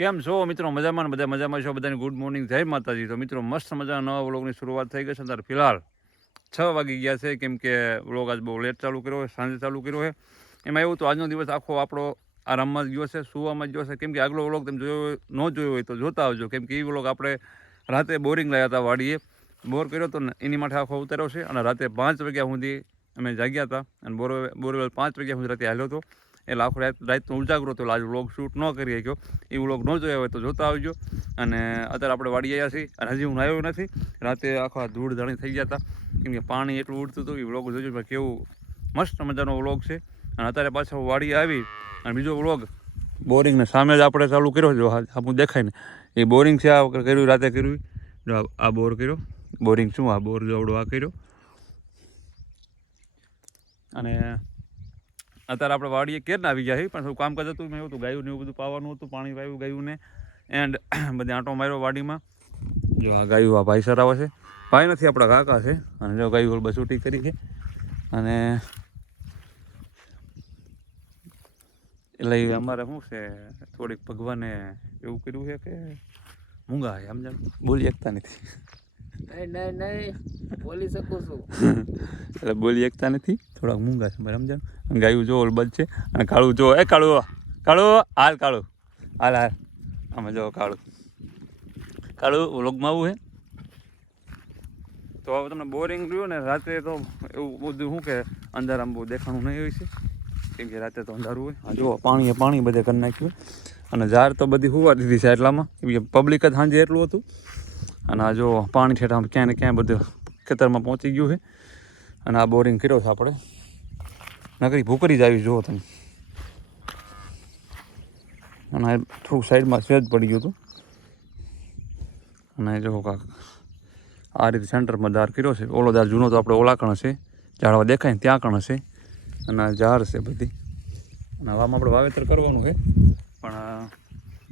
કેમ છો મિત્રો? મજામાં ને બધા મજામાં છો? બધાને ગુડ મોર્નિંગ, જય માતાજી. તો મિત્રો મસ્ત મજાના નવા વ્લોગની શરૂઆત થઈ ગઈ છે. ત્યારે ફિલહાલ 6 વાગી ગયા છે, કેમ કે વ્લોગ આજ બહુ લેટ ચાલુ કર્યો છે, સાંજે ચાલુ કર્યો છે. એમાં એવું તો આજનો દિવસ આખો આપણો આરામમાં જ ગયો છે, સુવામાં જ ગયો છે. કેમ કે આગલો વ્લોગ તમે જોયો ન જોયો હોય તો જોતા આવજો, કેમ કે એ વ્લોગ આપણે રાતે બોરિંગ લાવ્યા હતા, વાડીએ બોર કર્યો હતો ને એની માટે આખો ઉતાર્યો છે. અને રાતે 5 વાગ્યા સુધી અમે જાગ્યા હતા અને બોરવેલ 5 વાગ્યા સુધી રાતે હાલ્યો હતો. એટલે આખો રાતનો ઉજાગરો હતો. આજ વ્લોગ શૂટ ન કરી શક્યો. એ વ્લોગ ન જોયા હોય તો જોતા આવજો. અને અત્યારે આપણે વાડી આવ્યા છીએ અને હજી હું આવ્યો નથી. રાતે આખા ધૂળ ધાણી થઈ ગયા હતા, કેમ કે પાણી એટલું ઉડતું હતું. એ વ્લોગ જોજો કેવું મસ્ત મજાનો વ્લોગ છે. અને અત્યારે પાછો વાડી આવી અને બીજો વ્લોગ બોરિંગને સામે જ આપણે ચાલુ કર્યો. જો આપણું દેખાય ને એ બોરિંગ છે. આ વખતે કર્યું, રાતે કર્યું. જો આ બોર કર્યો, બોરિંગ શું આ બોર જોવડો આ કર્યો. અને અત્યારે આપણે વાડીએ કેર આવી ગયા છીએ, પણ થોડું કામકાજ હતું. મેં એવું હતું, ગાયું ને એવું બધું પાવાનું હતું, પાણી વાવ્યું ગાયુંને એન્ડ બધે આંટો માર્યો વાડીમાં. જો આ ગાયું આ ભાઈ સરાવે છે. ભાઈ નથી, આપણા કાકા છે. અને જો ગાયું બસ ઉટી કરી છે. અને એટલે અમારે શું છે, થોડીક ભગવાને એવું કર્યું છે કે મૂંગા છે, સમજાણ બોલી શકતા નથી. નહીં બોલી શકું છું. એટલે બોલી શકતા નથી, થોડાક મૂંગા છે મારે, સમજાણ. અને ગાયું જો ઓલબદ છે. અને કાળું જો, એ કાળું કાળું હાલ, કાળું હાલ હાલ. આમાં જો કાળું વ્લોગમાં આવું છે. તો હવે તમને બોરિંગ રહ્યું ને રાતે તો એવું બધું શું કે અંધારામાં બહુ દેખાણું નહીં હોય છે, કેમ કે રાતે તો અંધારું હોય. હા જો પાણી બધે કરી નાખ્યું. અને ઝાડ તો બધી હુવા દીધી છે એટલામાં, પબ્લિક જ સાંજે એટલું હતું. અને આ જો પાણી ઠેઠા ક્યાંય ને ક્યાંય બધું ખેતરમાં પહોંચી ગયું છે. અને આ બોરિંગ કર્યો છે આપણે, નકરી ભૂકરી જ આવી જુઓ તમે. અને થોડુંક સાઈડમાં સેજ પડી ગયું હતું. અને જો કાંક આ રીતે સેન્ટરમાં દાર કર્યો છે. ઓલો દાર જૂનો તો આપણે ઓલા કણ છે, ઝાડવા દેખાય ને ત્યાં કણ છે. અને આ ઝાડ છે બધી. અને આવામાં આપણે વાવેતર કરવાનું છે, પણ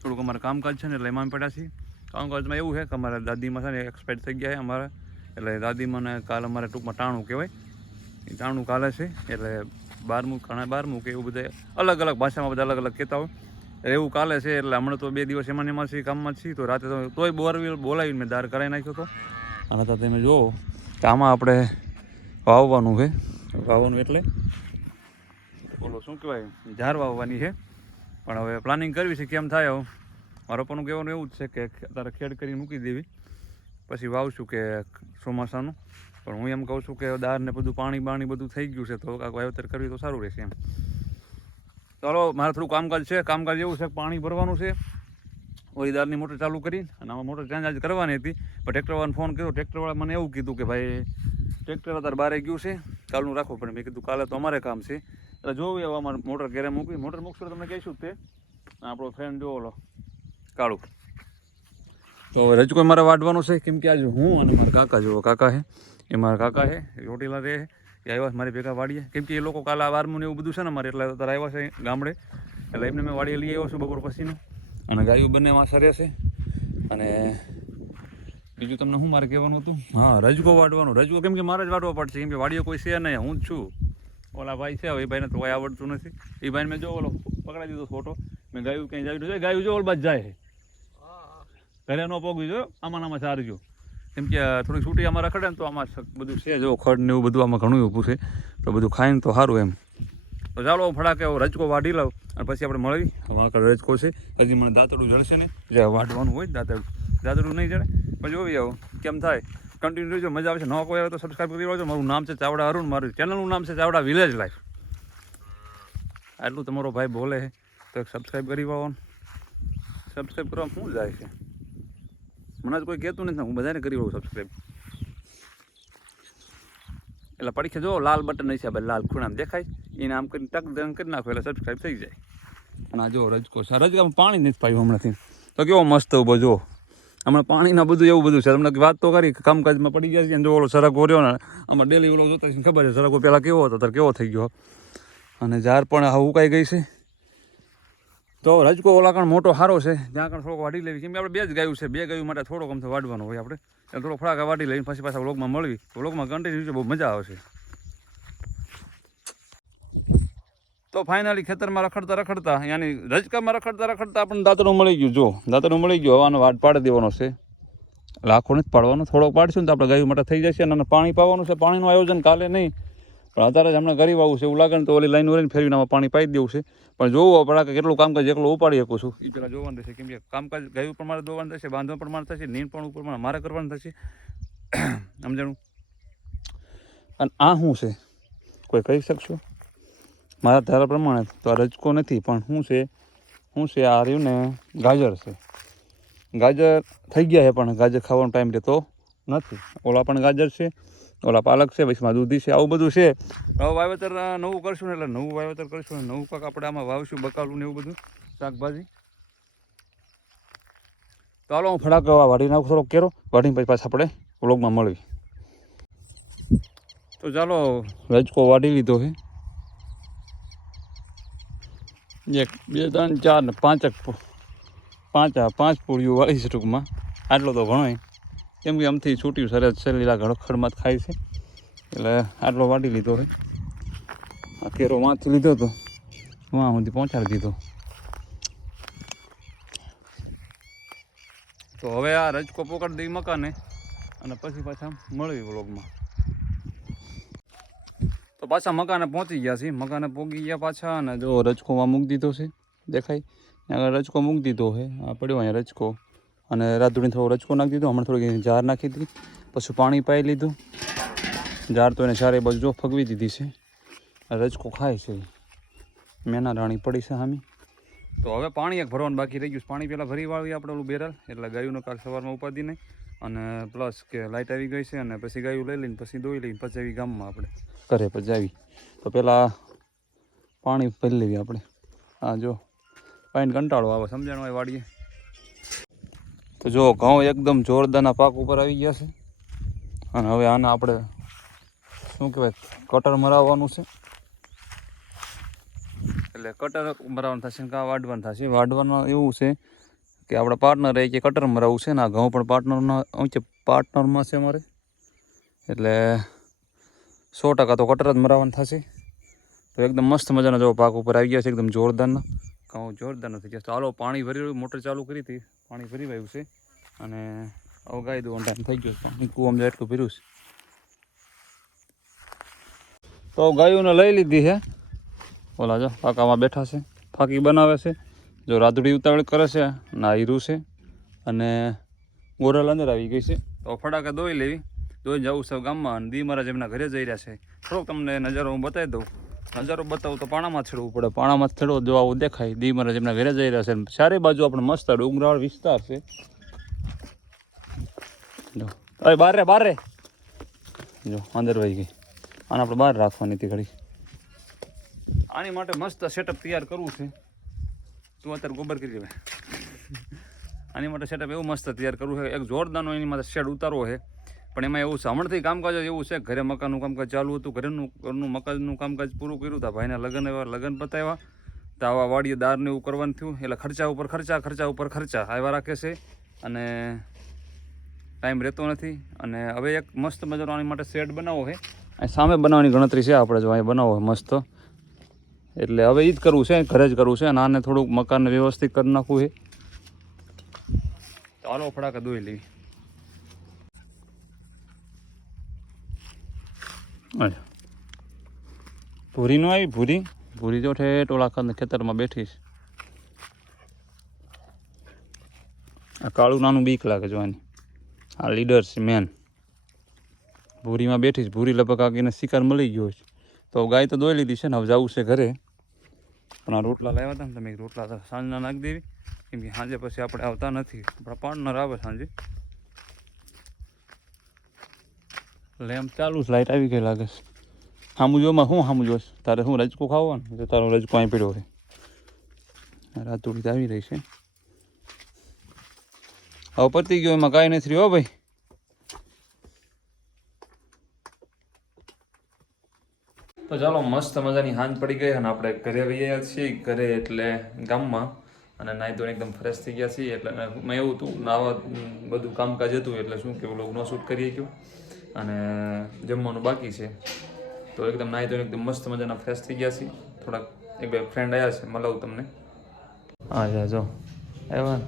થોડુંક અમારે કામકાજ છે ને એટલે એમાં પડ્યા છીએ. કામકાજમાં એવું છે કે અમારા દાદીમાં છે ને એક્સપાયર થઈ ગયા છે અમારા. એટલે દાદીમાને કાલ અમારે ટૂંકમાં ટાણું કહેવાય, એ ટાણું કાલે છે. એટલે 12મું કે એવું બધા અલગ અલગ ભાષામાં બધા અલગ અલગ કહેતા હોય. એવું કાલે છે. એટલે હમણાં તો 2 દિવસ એમાં છીએ, કામમાં જ છીએ. તો રાતે તો તોય બોરવેલ બોલાવીને મેં દાર કરાવી નાખ્યો હતો. અને તો તમે જુઓ કે આમાં આપણે વાવવાનું છે. વાવવાનું એટલે બોલો શું કહેવાય, ઝાર વાવવાની છે. પણ હવે પ્લાનિંગ કરવી છે, કેમ થાય. હવે મારો પણ કહેવાનું એવું જ છે કે અત્યારે ખેડ કરીને મૂકી દેવી, પછી વાવશું કે ચોમાસાનું. પણ હું એમ કહું છું કે દાર ને બધું પાણી બધું થઈ ગયું છે, તો કાંઈક વાવેતર કરવી તો સારું રહેશે એમ. ચાલો, મારે થોડું કામકાજ છે. કામકાજ એવું છે કે પાણી ભરવાનું છે. ઓલી દારની મોટર ચાલુ કરી અને આમાં મોટર ચેન્જ આજે કરવાની હતી, પણ ટ્રેક્ટરવાળાને ફોન કર્યો. ટ્રેક્ટરવાળા મને એવું કીધું કે ભાઈ ટ્રેક્ટર અત્યારે બહાર ગયું છે, કાલનું રાખવું પડે. મેં કીધું કાલે તો અમારે કામ છે. એટલે જોવું હવે અમારે મોટર ઘરે મૂકવી. મોટર મૂકશું તમને કહીશું તે. આપણો ફ્રેન્ડ જો ઓલો કાળું, તો રજકો મારે વાઢવાનું છે. કેમ કે આજે હું અને મારા કાકા, જો કાકા છે, એ મારા કાકા છે, ચોટીલા રહે છે. એ આવ્યા છે મારી ભેગા વાડીએ, કેમ કે એ લોકો કાલે આ 12મું ને એવું બધું છે ને મારે, એટલે અત્યારે આવ્યા છે ગામડે. એટલે એમને મેં વાડીએ લઈ આવ્યો છું બપોર પછીનું. અને ગાયું બંને માં સરે છે. અને બીજું તમને શું મારે કહેવાનું હતું, હા, રજકો વાઢવાનું. રજકો કેમ કે મારે જ વાઢવા પડશે, કેમ કે વાડીઓ કોઈ છે નહીં, હું જ છું. ઓલા ભાઈ છે, એ ભાઈને તો કોઈ આવડતું નથી. એ ભાઈને મેં જો ઓલો પકડાઈ દીધો ફોટો. મેં ગાયું ક્યાંય જાવ્યું, ગાયું જો ઓલ બાદ જાય છે, ઘરે ન પોગવી જો. આમાં સારજો, કેમ કે થોડીક છૂટી અમારે ખડે ને તો આમાં બધું છે, જો ખડ ને એવું બધું આમાં ઘણું ઊભું છે. તો બધું ખાઈને તો સારું એમ. તો ચાલો ફટાકે રજકો વાઢી લઉં અને પછી આપણે મળી. હવે આગળ રજકો છે, હજી મને દાંતડું જળશે નહીં. જે વાઢવાનું હોય દાંતડું નહીં જડે. પછી જોઈ આવો કેમ થાય. કન્ટિન્યુ રહેજો, મજા આવશે. નવા કોઈ આવે તો સબસ્ક્રાઈબ કરી લેજો. મારું નામ છે ચાવડા અરુણ, મારું ચેનલનું નામ છે ચાવડા વિલેજ લાઈફ. આટલું તમારો ભાઈ બોલે છે તો એક સબસ્ક્રાઈબ કરી પાવો. સબસ્ક્રાઈબ કરવા શું જાય છે, મને જ કોઈ કહેતું નથી, હું બધાને કરી લઉં સબસ્ક્રાઈબ. એટલે પડીખે જો લાલ બટન નહીં છે, ભાઈ લાલ ખૂણામાં દેખાય, એને આમ કરીને ટક દન કરી નાખો એટલે સબસ્ક્રાઈબ થઈ જાય. અને આ જો રજકો છે, રજકામાં પાણી નથી પાયું હમણાંથી, તો કેવો મસ્ત ઊભો જો. હમણાં પાણીના બધું એવું બધું છે. તમને વાત તો કરી કામકાજમાં પડી ગયા છે. જો ઓલો સરગવો રહ્યો ને, આમાં ડેલી ઓલો જોતા છે, ખબર છે સરગવો પહેલાં કેવો હતો ત્યારે કેવો થઈ ગયો. અને ઝાર પણ આ ઉકાઈ ગઈ છે. તો રજકો ઓલા કણ મોટો સારો છે, ત્યાં કણ થોડોક વાઢી લેવી. કેમ કે આપણે 2 જ ગાયું છે, 2 ગાયું માટે થોડોક આમ તો વાઢવાનું હોય આપણે. એટલે થોડો ફળાકા વાઢી લઈને પછી પાછા વ્લોગમાં મળવી. વ્લોગમાં કન્ટિન્યુ બહુ મજા આવશે. તો ફાઇનલી ખેતરમાં રખડતા રખડતા યાની રજકામાં રખડતા રખડતા આપણને દાંતરું મળી ગયું. જો દાંતરું મળી ગયું, હવાનો વાટ પાડી દેવાનો છે. લાખો નથી પાડવાનો, થોડોક પાડશું ને તો આપણે ગાયું માટે થઈ જશે. અને પાણી પાવાનું છે. પાણીનું આયોજન કાલે નહીં, પણ અત્યારે જ હમણાં ગરીબ આવું છે એવું લાગે ને તો ઓલી લાઈન વળીને ફેરવીને આમાં પાણી પાઈ દેવું છે. પણ જોવું પડે કે કેટલું કામકાજ એકલો ઉપાડી શકું છું એ પહેલાં જોવાનું થશે. કેમ કે કામકાજ ગાયું પણ મારે દોવાનું થશે, બાંધવા પણ મારે થશે, નીણ પણ ઉપર મારે કરવાનું થશે. સમજાણું? અને આ શું છે કોઈ કહી શકશો? મારા ધારા પ્રમાણે તો આ રજકો નથી, પણ શું છે આ રહ્યું ને ગાજર છે. ગાજર થઈ ગયા છે, પણ ગાજર ખાવાનો ટાઈમ રહેતો નથી. ઓલા પણ ગાજર છે, ઓલા પાલક છે, વચમાં દૂધી છે, આવું બધું છે. હવે વાવેતર નવું કરશું ને એટલે નવું વાવેતર કરીશું ને નવું પાક આપણે આમાં વાવશું, બકાલું ને એવું બધું શાકભાજી. તો હાલો હું ફટાક વાઢી નાખું થોડોક કેરો, વાઢીને પછી પાછા આપણે વ્લોગમાં મળવી. તો ચાલો રજકો વાઢી લીધો છે. 1 2 3 4 ને 5 પૂળીઓ વાળી છે ટૂંકમાં. આટલો તો ઘણો, કેમ કે આમથી છૂટ્યું સરસ છે, લીલા ઘડખડમાં જ ખાય છે એટલે આટલો વાટી લીધો છે. આ કેરો વાંચી લીધો હતો, વાં સુધી પહોંચાડી દીધો. તો હવે આ રજકો પકડી દઈ મકાને અને પછી પાછા મળવી વ્લોગમાં. તો પાછા મકાને પહોંચી ગયા છીએ, મકાને પહોંચી ગયા પાછા. અને જો રજકોમાં મૂકી દીધો છે, દેખાય આગળ રજકો મૂકી દીધો છે. આ પડ્યો અહીંયા રજકો, અને રાતોડી થોડો રજકો નાખી દીધો. હમણાં થોડીક જાર નાખી દીધી, પછી પાણી પાઈ લીધું. જાર તો એને ચારે બાજુ જો ફગવી દીધી છે. રજકો ખાય છે, મેના રાણી પડી છે સામી. તો હવે પાણી એક ભરવાનું બાકી રહી ગયું. પાણી પહેલાં ભરી વાળવી આપણે ઓલું બેરલ, એટલે ગાયુંનો કાલ સવારમાં ઉપાદી નહીં. અને પ્લસ કે લાઇટ આવી ગઈ છે, અને પછી ગાયું લઈ લઈને પછી દોઈ લઈને પછી આવી ગામમાં આપણે ઘરે પછી આવી. તો પહેલાં પાણી ભરી લેવી આપણે. હા જો પાણી કંટાળો આવે, સમજાણું હોય વાડીએ. તો જો ઘઉં એકદમ જોરદારના પાક ઉપર આવી ગયા છે. અને હવે આને આપણે શું કહેવાય, કટર મરાવવાનું છે. એટલે કટર મરાવવાનું થશે ને કાં વાઢવાનું થશે. વાઢવાનું એવું છે કે આપણા પાર્ટનર કે કટર મરાવવું છે ને આ ઘઉં પણ પાર્ટનરમાં છે મારે. એટલે 100% તો કટર જ મરાવવાનું થશે. તો એકદમ મસ્ત મજાના જો પાક ઉપર આવી ગયા છે, એકદમ જોરદારના ઘઉં જોરદાર થઈ ગયા. તો હાલો પાણી ભરી, મોટર ચાલુ કરી હતી, પાણી ભરી વાયું છે. અને હવે ગાય દોવાનો ટાઈમ થઈ ગયો. પાણી કૂવામાં જાય એટલું ભર્યું છે. તો ગાયોને લઈ લીધી છે. ઓલા જો પાકામાં બેઠા છે, ફાંકી બનાવે છે. જો રાધુડી ઉતાવળ કરે છે, ના હીરું છે. અને ગોરલ અંદર આવી ગઈ છે. તો ફટાકા દોઈ લેવી, દોઈ જવું છે ગામમાં. અને દી મહારાજ એમના ઘરે જઈ રહ્યા છે. થોડોક તમને નજારો હું બતાવી દઉં. નજારો બતાવું તો પાણામાં છેડવું પડે, પાણામાં છેડવો જો આવું દેખાય. દી મહારાજ એમના ઘરે જઈ રહ્યા છે. ચારે બાજુ આપણે મસ્ત ડુંગરાળ વિસ્તાર છે. જો અરે બારે જો અંદર વહી ગઈ. આને આપણે બહાર રાખવાની હતી ઘડી. આની માટે મસ્ત સેટઅપ તૈયાર કરવું છે. તું અત્યારે ગોબર કરી ભાઈ. આની માટે સેટઅપ એવું મસ્ત તૈયાર કરવું છે. એક જોરદારનો એની માટે શેડ ઉતારવો છે. પણ એમાં એવું છે, હમણાંથી કામકાજ એવું છે, ઘરે મકાનનું કામકાજ ચાલુ હતું. ઘરનું મકાનનું કામકાજ પૂરું કર્યું હતા. ભાઈના લગ્ન પતાવ્યા તો આવા વાડીએ દારને એવું કરવાનું થયું. એટલે ખર્ચા ઉપર ખર્ચા આવ્યા રાખે છે. અને ટાઈમ રહેતો નથી. અને હવે એક મસ્ત મજાનો આની માટે શેડ બનાવવો છે. અહીં સામે બનાવવાની ગણતરી છે આપણે, જો અહીં બનાવો મસ્ત. એટલે હવે એ જ કરવું છે, ઘરે જ કરવું છે. અને આને થોડુંક મકાનને વ્યવસ્થિત કરી નાખવું છે. તો હાલો ફટાકા દોઈ લેવી. ભૂરી નો આવી, ભૂરી જો ટોળા ખેતરમાં બેઠી છે. આ કાળું નાનું બીક લાગે જોવાની. આ લીડર છે મેન. ભૂરીમાં બેઠી છે. ભૂરી લગભગ આગીને શિકાર મળી ગયો છે. તો ગાય તો દોઈ લીધી છે ને, હવે જવું છે ઘરે. પણ આ રોટલા લાવ્યા હતા ને, તમે રોટલા સાંજના નાખી દેવી. કેમ કે સાંજે પછી આપણે આવતા નથી, આપણા પાર્ટનર આવે સાંજે. લેમ્પ ચાલુ છે, લાઇટ આવી ગઈ લાગે છે. સામું જોમાં શું સામું જોશ? તારે શું રજકો ખાવાનું? જો તારો રજકો અહીં પડ્યો છે. રાતુડી આવી રહી છે. હવે પતી ગયો, એમાં કાંઈ નથી રહ્યો ભાઈ. તો ચાલો મસ્ત મજાની સાંજ પડી ગઈ અને આપણે ઘરે આવ્યા છીએ. ઘરે એટલે ગામમાં. અને નાહી ધોઈને એકદમ ફ્રેશ થઈ ગયા છીએ. એટલે મેં એવું હતું નાવા બધું કામકાજ હતું, એટલે શું કે વ્લોગ ન શૂટ કરીએ ગયો. અને જમવાનું બાકી છે. તો એકદમ નાહી ધોઈને એકદમ મસ્ત મજાના ફ્રેશ થઈ ગયા છીએ. થોડાક એક બે ફ્રેન્ડ આવ્યા છે મળાવું તમને. હા જા જો આવ્યા ને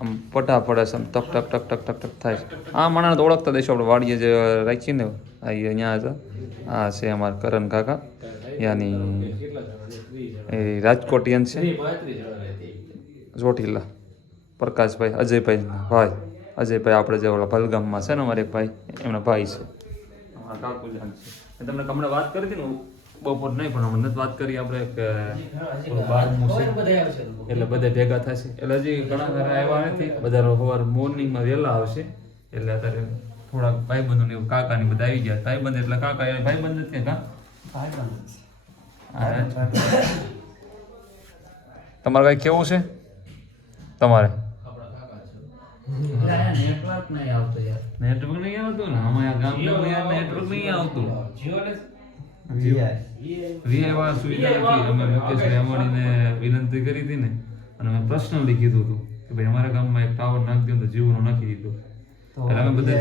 આમ પટા પડે છે આમ ટક ટક ટક ટક ટક ટક થાય છે. આ માણસ તો ઓળખતા દઈશું આપણે વાડીએ જે રાખીએ ને આ અહીંયા છે. આ છે અમારા કરણ કાકા યાની એ રાજકોટિયન છે ચોટીલા પ્રકાશભાઈ અજયભાઈ ભાઈ અજયભાઈ આપણે જે ઓલા ભલગામમાં છે ને અમારે એક ભાઈ એમના ભાઈ છે અમારા કાકુ જાન છે. તમને હમણાં વાત કરી હતી ને બપોર નહીં પણ હમણાં નથી વાત કરી આપણે કે 12મું છે એટલે બધા ભેગા થશે એટલે હજી ઘણા ખરા આવ્યા નથી બધા સવાર મોર્નિંગમાં વહેલા આવશે એટલે અત્યારે થોડાક ભાઈબંધો એવું કાકાની બધા આવી ગયા ભાઈબંધ એટલે કાકા એ ભાઈબંધ નથી કા તમારે કઈ કેવું છે તમારે નેટવર્ક નહીં આવતું ને અમારા ગામમાં નેટવર્ક નહીં આવતું વીઆઈ વાળા સુવિધા નથી. અમે મુકેશભાઈ અંબાણીને વિનંતી કરી હતી ને અને અમે પર્સનલી કીધું હતું કે ભાઈ અમારા ગામમાં એક ટાવર નાખી દો તો જીઓનો નાખી દીધો એટલે અમે બધા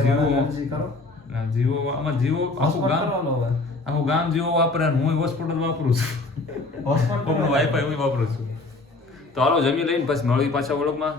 જીવો આમાં જીવો આખું ગામ જીવો વાપરે અને હું હોસ્પિટલ વાપરું છું વાઈફાઈ હું વાપરું છું. તો હાલો જમી લઈને પછી મળી પાછા વળગમાં